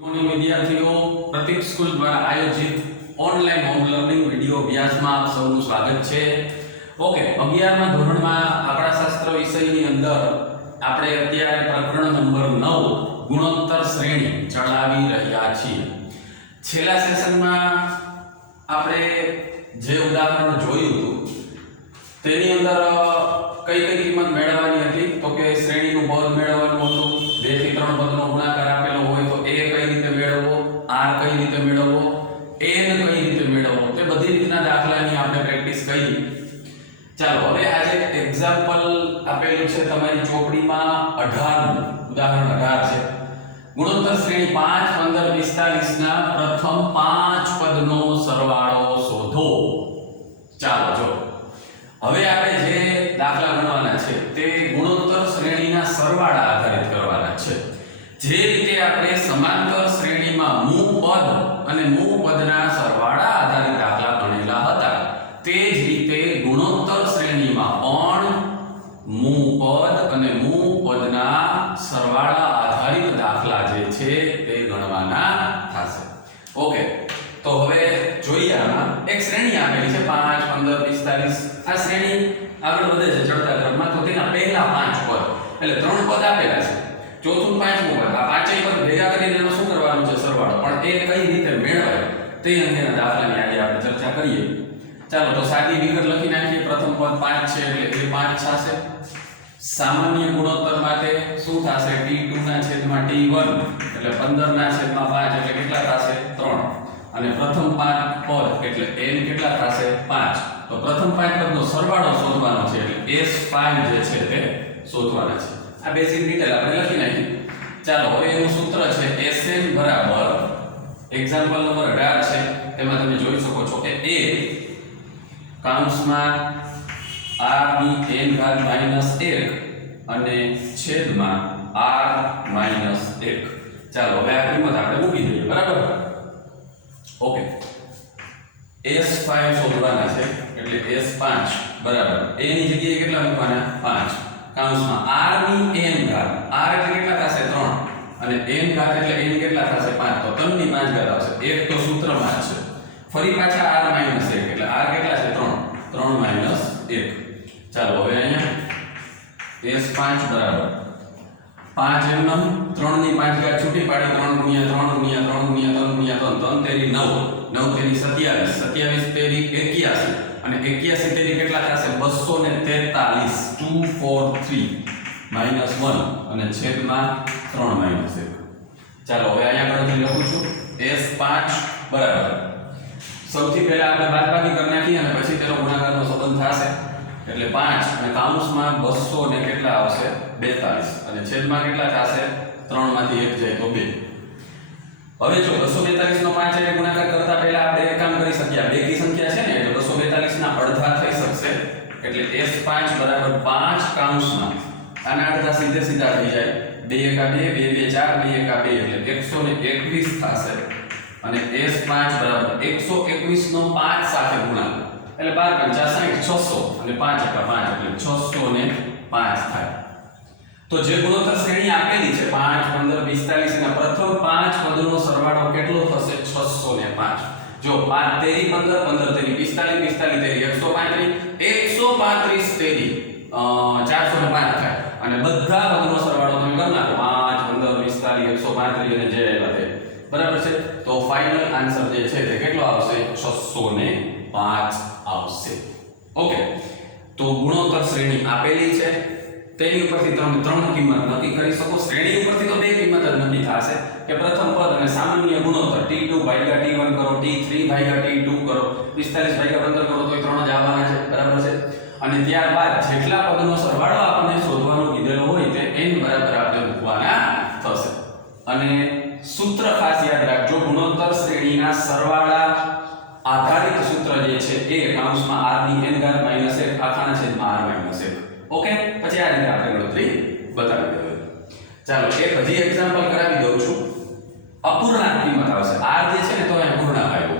Morning વિદ્યાર્થીઓ, પ્રતીક school દ્વારા આયોજિત ઓનલાઈન હોમ લર્નિંગ વિડિયો અભ્યાસમાં આપ સૌનું સ્વાગત છે. ઓકે, 11મા ધોરણમાં આંકડાશાસ્ત્ર વિષયની અંદર આપણે અત્યારે પ્રકરણ નંબર 9 ગુણોત્તર શ્રેણી ચલાવી રહ્યા છીએ. છેલ્લા સેશનમાં આપણે જે ઉદાહરણ જોયું હતું તેની અંદર કઈ કઈ કિંમત મેળવવાની હતી તો કે શ્રેણીનું પદ મેળવવાનું હતું, 2 થી 3 પદનો ગુણાકાર આપેલો હોય તો એ કઈ રીતે મેળવવો, r કઈ રીતે મેળવવો, n કઈ રીતે મેળવવો, તે બધી રીતના દાખલાની આપણે પ્રેક્ટિસ કરી. ચાલો હવે આજે એક્ઝામ્પલ આપેલું છે તમારી ચોપડીમાં 18 ઉદાહરણ 18 છે. ગુણોત્તર શ્રેણી 5 15 45 ના પ્રથમ 5 પદનો સરવાળો શોધો. ચાલો જો હવે આપણે જે દાખલા ગણવાના છે તે ગુણોત્તર શ્રેણીના સરવાળા આધારિત કરવાના છે. જે રીતે આપણે સમાંતર શ્રેણીમાં મૂળ પદ અને મૂળ પદના સરવાળા આધારિત દાખલા ગણેલા હતા તે જ રીતે ગુણોત્તર શ્રેણીમાં પણ મૂળ પદ અને મૂળ પદના સરવાળા આધારિત દાખલા જે છે તે ગણવાના થશે. ઓકે, તો હવે જોઈએ આમાં એક શ્રેણી આપેલી છે 5 15 45. આ શ્રેણી આગળ વધે છે ચડતા ક્રમમાં, તો તેના પહેલા 5 પદ એટલે 3 પદ આપેલા છે, ચોથું પાંચમું પદ, આ પાંચેય પદ ભેગા કરીને એનો શું કરવાનું છે સરવાળો, પણ એ કઈ રીતે મેળવાય તે અંગેના દાખલાની આજે આપણે ચર્ચા કરીએ. ચાલો તો સાદી વિગત લખી નાખીએ. પ્રથમ પદ 5 છે એટલે એ 5 થશે. સામાન્ય ગુણોત્તર માટે શું થશે, t2 ના છેદમાં t1 એટલે 15 ના છેદમાં 5 એટલે કેટલા થશે 3. અને પ્રથમ 5 પદ એટલે n કેટલા થશે 5. તો પ્રથમ 5 પદનો સરવાળો શોધવાનો છે એટલે s5 જે છે તે શોધવાના છે. આ બેસિક ડિટેલ આપણે લખી નાખી. ચાલો હવે એનું સૂત્ર છે Sn બરાબર એક્ઝામ્પલ નંબર 18 છે તેમાં તમે જોઈ શકો છો કે a કૌંસમાં r ની n ઘાત -1 અને છેદમાં r -1. ચાલો હવે આ કિંમત આપણે મૂકી દઈએ. બરાબર. ઓકે, s5 શોધવાના છે એટલે s5 બરાબર a ની જગ્યાએ કેટલા મૂકવાના 5 કૌંસમાં r ની n ઘાત, r એટલે કેટલા થશે 3 અને n ઘાત એટલે n કેટલા થશે 5, તો 3 ની 5 ઘાત આવશે. એક તો સૂત્રમાં જ છે. ફરી પાછા r - 1 એટલે r કેટલા છે 3 1. ચાલો હવે અહીંયા s5 બરાબર 5 એમમ 3 ની 5 ઘાત છૂટી પાડી 3 * 3 * 3 * 3 * 3 3 તેરી 9 9 તેરી 27 27 તેરી 81 અને 81 તેરી કેટલા થશે 243 243 -1 અને છેદમાં 3 - 1. ચાલો હવે અહીંયા ગણતરી લખું છું. s5 બરાબર સૌથી પહેલા આપણે બાદબાકી કરી નાખીએ અને પછી તેનો ગુણાકારનો સંબંધ થશે એટલે 5 અને કૌંસમાં 200 ને કેટલા આવશે 42 અને છેદમાં કેટલા થશે 3 માંથી 1 જાય તો 2. હવે જો 242 નો 5 એટલે ગુણાકાર કરતા પહેલા આપણે એક કામ કરી શકીએ. આ બેકી સંખ્યા છે ને એટલે 242 ના અડધા થઈ શકશે એટલે s5 બરાબર 5 કૌંસમાં આના અડધા સીધે સીધા થઈ જાય 2 * 2 2 2 4 2 * 2 એટલે 121 થશે અને s5 બરાબર 121 નો 5 સાથે ગુણાકાર એટલે 12 * 5 = 600 અને 5 * 5 એટલે 605 થાય. તો જે ગુણોત્તર શ્રેણી આપેલી છે 5 15 45 ના પ્રથમ 5 પદનો સરવાળો કેટલો થશે 605. જો 5 તેરી 15 15 તેરી 45 45 તેરી 135 તેરી 405 થાય અને બધા પદનો સરવાળો તમે કરી નાખો 5 15 45 135 અને જે આવ્યા તે બરાબર છે. તો ફાઇનલ આન્સર જે છે તે કેટલો આવશે 605 આવશે. ઓકે, તો ગુણોત્તર શ્રેણી આપેલી છે તેની ઉપરથી તમે 3 કિંમત નક્કી કરી શકો. શ્રેણી ઉપરથી તો 2 કિંમત જ નક્કી થશે કે પ્રથમ પદ અને સામાન્ય ગુણોત્તર t2 / t1 કરો, t3 / t2 કરો, 45 / 15 કરો તો 3 જ આવવાના છે. બરાબર છે. અને ત્યારબાદ જેટલા પદનો સરવાળો આપણને શોધવાનો કીધેલો હોય તે n બરાબર આપણે મૂકવાના થશે. અને સૂત્ર ખાસ યાદ રાખજો, ગુણોત્તર શ્રેણીના સરવાળા આધારિત સૂત્ર જે છે એ કૌંસમાં r ની n ઘાત -1 આખાના છેદમાં r - 1. ઓકે, પછી આ રીતે આપણે ગણતરી બતાવી દઈએ. ચાલો એક હજી એક્ઝામ્પલ કરાવી દઉં છું. અપૂર્ણાંક કિંમત આવશે. r જે છે ને તો અહીં પૂર્ણાંક આવ્યો.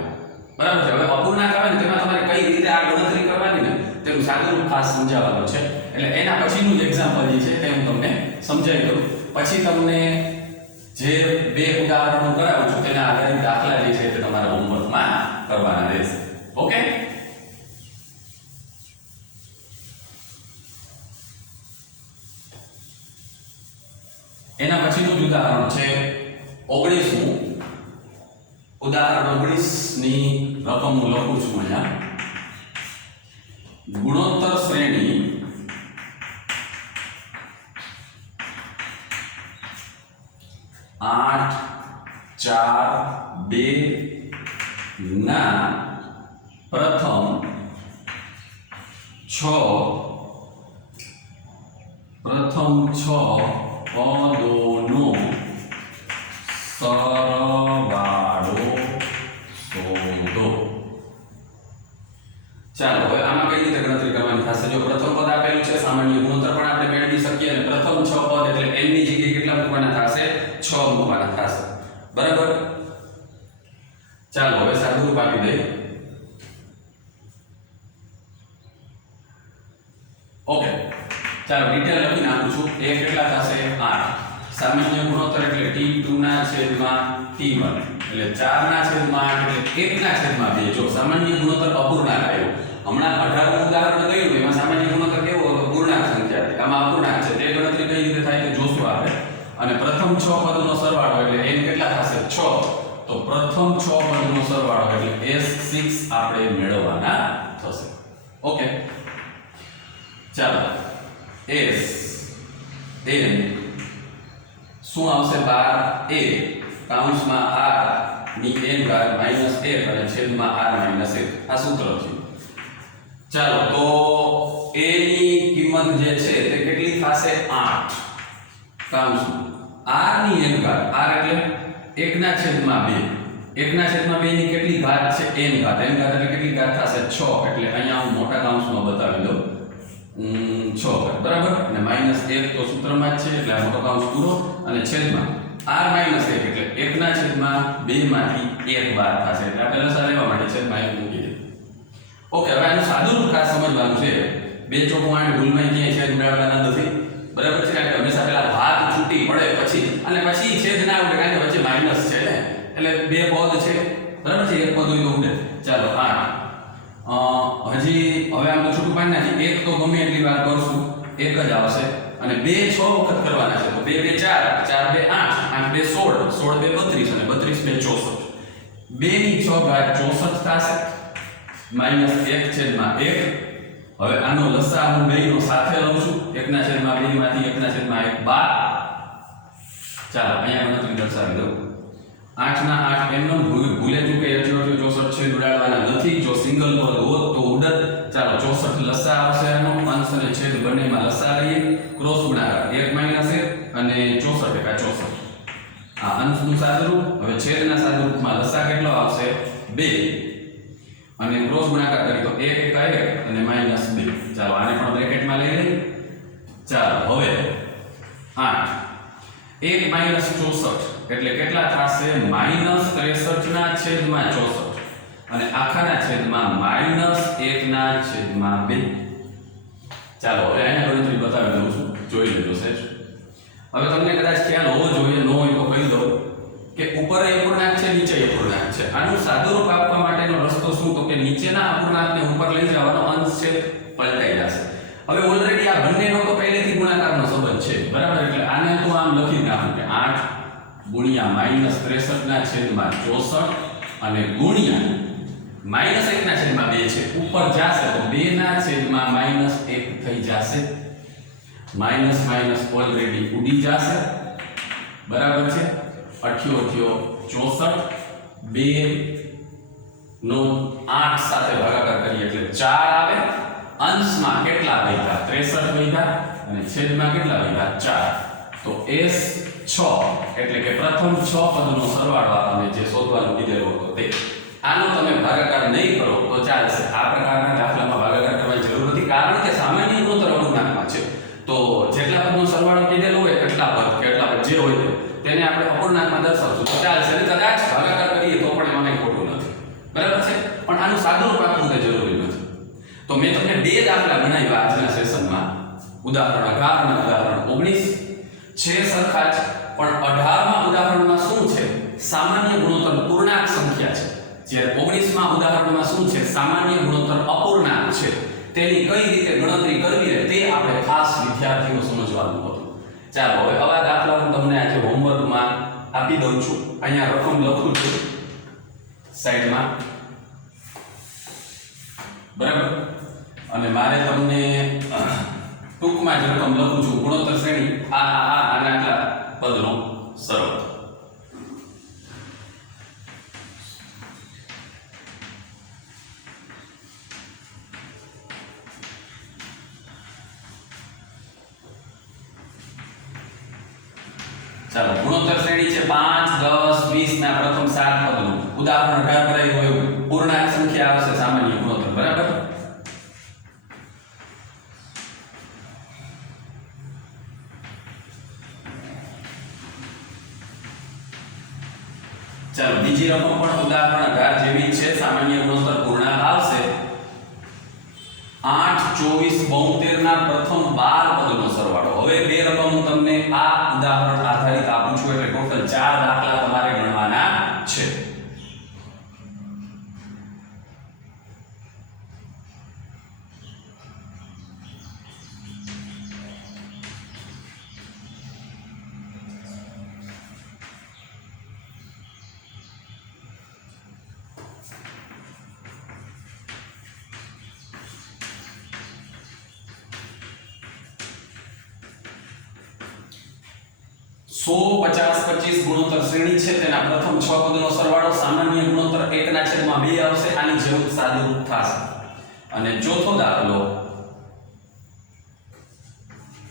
બરાબર છે. હવે અપૂર્ણાંક આવે ને તેમાં તમારે કઈ રીતે આ ગણતરી કરવાની ને તેનું સાદું ખાસ સમજાવવાનું છે. એટલે એના પછીનું જ એક્ઝામ્પલ જે છે તે હું તમને સમજાવી દઉં. પછી તમને જે બે ઉદાહરણો કરાવ્યા ઉદાહરણ 19 ની રકમ હું લખું છું અહીંયા. ગુણોત્તર શ્રેણી 8, 4, 2 ના પ્રથમ 6 પદોનો સરવાળો શોધો. ચાલો હવે આમાં કઈ રીતે ગણતરી કરવાની થશે? જો પ્રથમ પદ આપેલું છે સામાન્ય ગુણોત્તર પણ આપણે મેળવી શકીએ અને પ્રથમ 6 પદ એટલે n ની જગ્યાએ કેટલા મૂકવાના થશે? 6 મૂકવાના થશે. બરાબર? ચાલો હવે સાદુરૂપ આપી દઈએ. ઓકે, ચાલો ડિટેલ લખી નાખું છું. એ કેટલા થશે? 8. સામાન્ય ગુણોત્તર એટલે t2 ના છેદમાં t1 એટલે 4 ના છેદમાં 8 એટલે 1 ના છેદમાં 2. જો સામાન્ય ગુણોત્તર અપૂર્ણાંક આવ્યો. હમણાં 18 નું ઉદાહરણ ગયું એમાં સામાન્ય ગુણોત્તર કેવો હતો? પૂર્ણાંક સંખ્યા હતી. આમાં અપૂર્ણાંક છે. તે ગણતરી કઈ રીતે થાય તે જોશું આપણે. અને પ્રથમ 6 પદોનો સરવાળો એટલે n કેટલા થશે? 6. તો પ્રથમ 6 પદોનો સરવાળો એટલે s6 આપણે મેળવવાના થશે. ઓકે, ચાલો s n શું આવશે? 12a કૌંસમાં r ની n ઘાત -1 અને છેદમાં r - 1 આ સૂત્ર છે. ચાલો તો a ની કિંમત જે છે તે કેટલી થશે? 8 કૌંસમાં r ની n ઘાત. r એટલે 1 ના છેદમાં 2. 1 ના છેદમાં 2 ની કેટલી ઘાત છે? n ઘાત. n ઘાત એટલે કેટલી ઘાત થશે? 6. એટલે અહીંયા હું મોટા કૌંસમાં બતાવી દઉં. 6 બરાબર. અને -1 તો સૂત્રમાં જ છે એટલે આ મોટો કૌંસ પૂરો અને છેદમાં r - 1 એટલે 1 ના છેદમાં 2 માંથી 1 બાદ થશે. એટલે આપણે લસા લેવા માટે છેદમાં 1 મૂકી દઈએ. ઓકે, હવે આનું સાદુરૂપ ખાસ સમજવાનું છે. 2 ચોક 8 ભૂલમાં ક્યાંય છેદ મેળવવાના નથી. બરાબર છે? કારણ કે હંમેશા પેલા ભાગ છૂટી પડે પછી અને પછી છેદ ના ઉડે કારણ કે વચ્ચે માઈનસ છે ને એટલે 2 પદ છે. બરાબર છે? એક પદ હોય તો ઉડે. ચાલો 8 હજી હવે આમ તો છૂટું પાડી નાખી. 1 તો ગમે એટલી વાર કરશું 1 જ આવશે અને 2 6 વખત કરવાના છે. તો 2 2 4 4 2 8 8 2 16 16 2 32 અને 32 2 64. 2 ની 6 ઘાત 64 થશે -1 છેદમાં 1. હવે આનો લસા હું બેયનો સાથે લઉં છું. 1 ના છેદમાં 2 માંથી 1 ના છેદમાં 1 12. ચાલો અહીંયા ગણતરી દર્શાવી દઉં. 8 ના 8 એમનો ભૂલે ચૂકે 64 છેદ ઉડાડવાના નથી. જો સિંગલ પદ હોત તો ઉડત. ચાલો 64 લસા આવશે. આનો અંશ અને છેદ બંનેમાં લસા લઈએ. ક્રોસ ગુણાકાર 1 - 1 અને 64 * 64. આ અંશનું સાદુરૂપ. હવે છેદના સાદુરૂપમાં લસા કેટલો આવશે? 2 અને ક્રોસ ગુણાકાર કરી તો 1 * 1 અને -2. ચાલો આને પણ બ્રેકેટમાં લઈ લઈએ. ચાલો હવે 8 1 - 64 એટલે કેટલા થશે? -63 ના છેદમાં 64 અને આખાના છેદમાં -1 ના છેદમાં 2. ચાલો હવે અહીંયા ગણતરી બતાવી દઉં છું. જોઈ લેજો સહેજ. હવે તમને કદાચ ખ્યાલ હોવો જોઈએ, ન હોય તો કહી દઉં કે ઉપર અપૂર્ણાંક છે, નીચે અપૂર્ણાંક છે. આનું સાદુરૂપ આપવા માટેનો રસ્તો શું? તો કે નીચેના અપૂર્ણાંકને ઉપર લઈ જવાનો અંશ છે પલટાઈ જશે. હવે ઓલરેડી આ બંનેનો તો પહેલેથી ગુણાકારનો સંબંધ છે. બરાબર? એટલે આને તો આમ લખી નાખું કે 8 ગુણ્યા -63 ના છેદમાં 64 અને ગુણ્યા -1 ના છેદમાં 2 છે. ઉપર જશે તો 2 ના છેદમાં -1 થઈ જશે. માઈનસ માઈનસ ઓલરેડી ઉડી જશે. બરાબર છે? 88 64 2 નો 8 સાથે ભાગાકાર કરીએ એટલે 4 આવે. અંશમાં કેટલા વધ્યા? 63 વધ્યા અને છેદમાં કેટલા વધ્યા? 4. તો S6 એટલે કે પ્રથમ 6 પદનો સરવાળો આપણને જે શોધવાનું કીધેલો હતો તે. આનો તમે ભાગાકાર નહીં કરો તો ચાલશે. આ પ્રકારના દાખલામાં ભાગાકાર કરવાની જરૂર નથી કારણ કે સામાન્ય ગુણોત્તર અપૂર્ણાંકમાં છે. તો જેટલા પદનો સરવાળો કીધેલો હોય કેટલા પદ જે હોય તેને આપણે અપૂર્ણાંકમાં દર્શાવશું તો ચાલશે. અને કદાચ ભાગાકાર કરીએ તો પણ એમાં કંઈ ખોટું નથી. બરાબર છે? પણ આનું સાદુરૂપ આપવું તે જરૂરી નથી. તો મેં તમને 2 દાખલા ગણાવ્યા આજના સેશનમાં. ઉદાહરણ 18 અને ઉદાહરણ 19 છે સરખા જ, પણ 18માં ઉદાહરણમાં શું છે? સામાન્ય ગુણોત્તર પૂર્ણાંક સંખ્યા છે. જ્યારે 19માં ઉદાહરણમાં શું છે? સામાન્ય ગુણોત્તર અપૂર્ણાંક છે. તેની કઈ રીતે ગણતરી કરવી તે આપણે ખાસ વિદ્યાર્થીઓ સમજવાનું હતું. ચાલો હવે આવા દાખલા હું તમને આજે હોમવર્કમાં આપી દઉં છું. અહીંયા રકમ લખું છું. સાઈડમાં, બરાબર. અને મારે તમને ટૂંકમાં જ રકમ લખું છું. ગુણોત્તર શ્રેણી આના આટલા પદનો સરવાળો. ચાલો, ગુણોત્તર શ્રેણી છે 5, 10, 20 ના પ્રથમ 7 પદનું. ઉદાહરણ 18 કરાયું હોય એવું પૂર્ણાંક સંખ્યા આવશે સામાન્ય ગુણોત્તર, બરાબર. ચાલો, બીજી રકમ પણ ઉદાહરણ 18 જેવી જ છે. સામાન્ય ગુણોત્તર પૂર્ણાંક આવશે 8, 24, 72 ના પ્રથમ 12 પદનો સરવાળો. હવે બે રકમ હું તમને આ ઉદાહરણ આધારિત આપું છું, એટલે ટોટલ 4 દાખલા તમારે ગણવાના છે. સો 50, 25 ગુણોત્તર શ્રેણી છે. તેના પ્રથમ 6 પદનો સરવાળો. સામાન્ય ગુણોત્તર 1/2 આવશે. આની જેવું સાદુરૂપ થશે. અને ચોથો દાખલો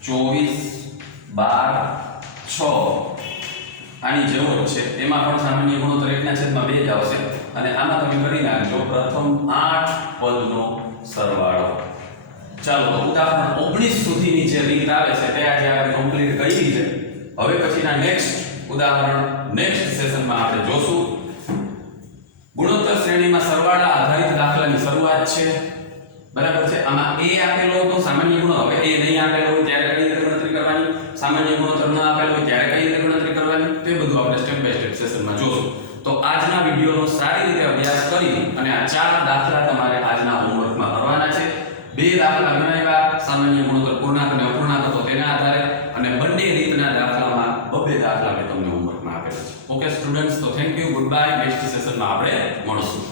24, 12, 6 આની જેવો જ છે. એમાં પણ સામાન્ય ગુણોત્તર 1/2 જ આવશે. અને આમાં તમે કરી નાખજો પ્રથમ 8 પદનો સરવાળો. ચાલો, તો ઉદાહરણ 19 સુધીની જે રીત આવે છે તે આજે આપણે કમ્પ્લીટ કરી છે. હવે પછીના નેક્સ્ટ ઉદાહરણ નેક્સ્ટ સેશનમાં આપણે જોશું. ગુણોત્તર શ્રેણીમાં સરવાળા આધારિત દાખલાની શરૂઆત છે, બરાબર છે. આમાં a આપેલો તો સામાન્ય ગુણોત્તર, હવે a નહીં આપેલો હોય ત્યારે કઈ રીતે ગણતરી કરવાની, સામાન્ય ગુણોત્તર ન આપેલો હોય ત્યારે કઈ રીતે ગણતરી કરવાની, તે બધું આપણે સ્ટેપ બાય સ્ટેપ સેશનમાં જોશું. તો આજના વિડિયોનો સારી રીતે અભ્યાસ કરી અને આ 4 દાખલા તમારે આજના હોમવર્કમાં કરવાના છે. 2 દાખલા ગણાવ્યા, સામાન્ય ગુણોત્તર પૂર્ણાંક અને અપૂર્ણાંક હતો તેના આધારે, અને બંને રીતના દાખલામાં 2 દાખલા મેં તમને હોમવર્કમાં આપેલા છે. ઓકે સ્ટુડન્ટ્સ, તો thank you, good bye. Next સેશનમાં આપણે મળશું.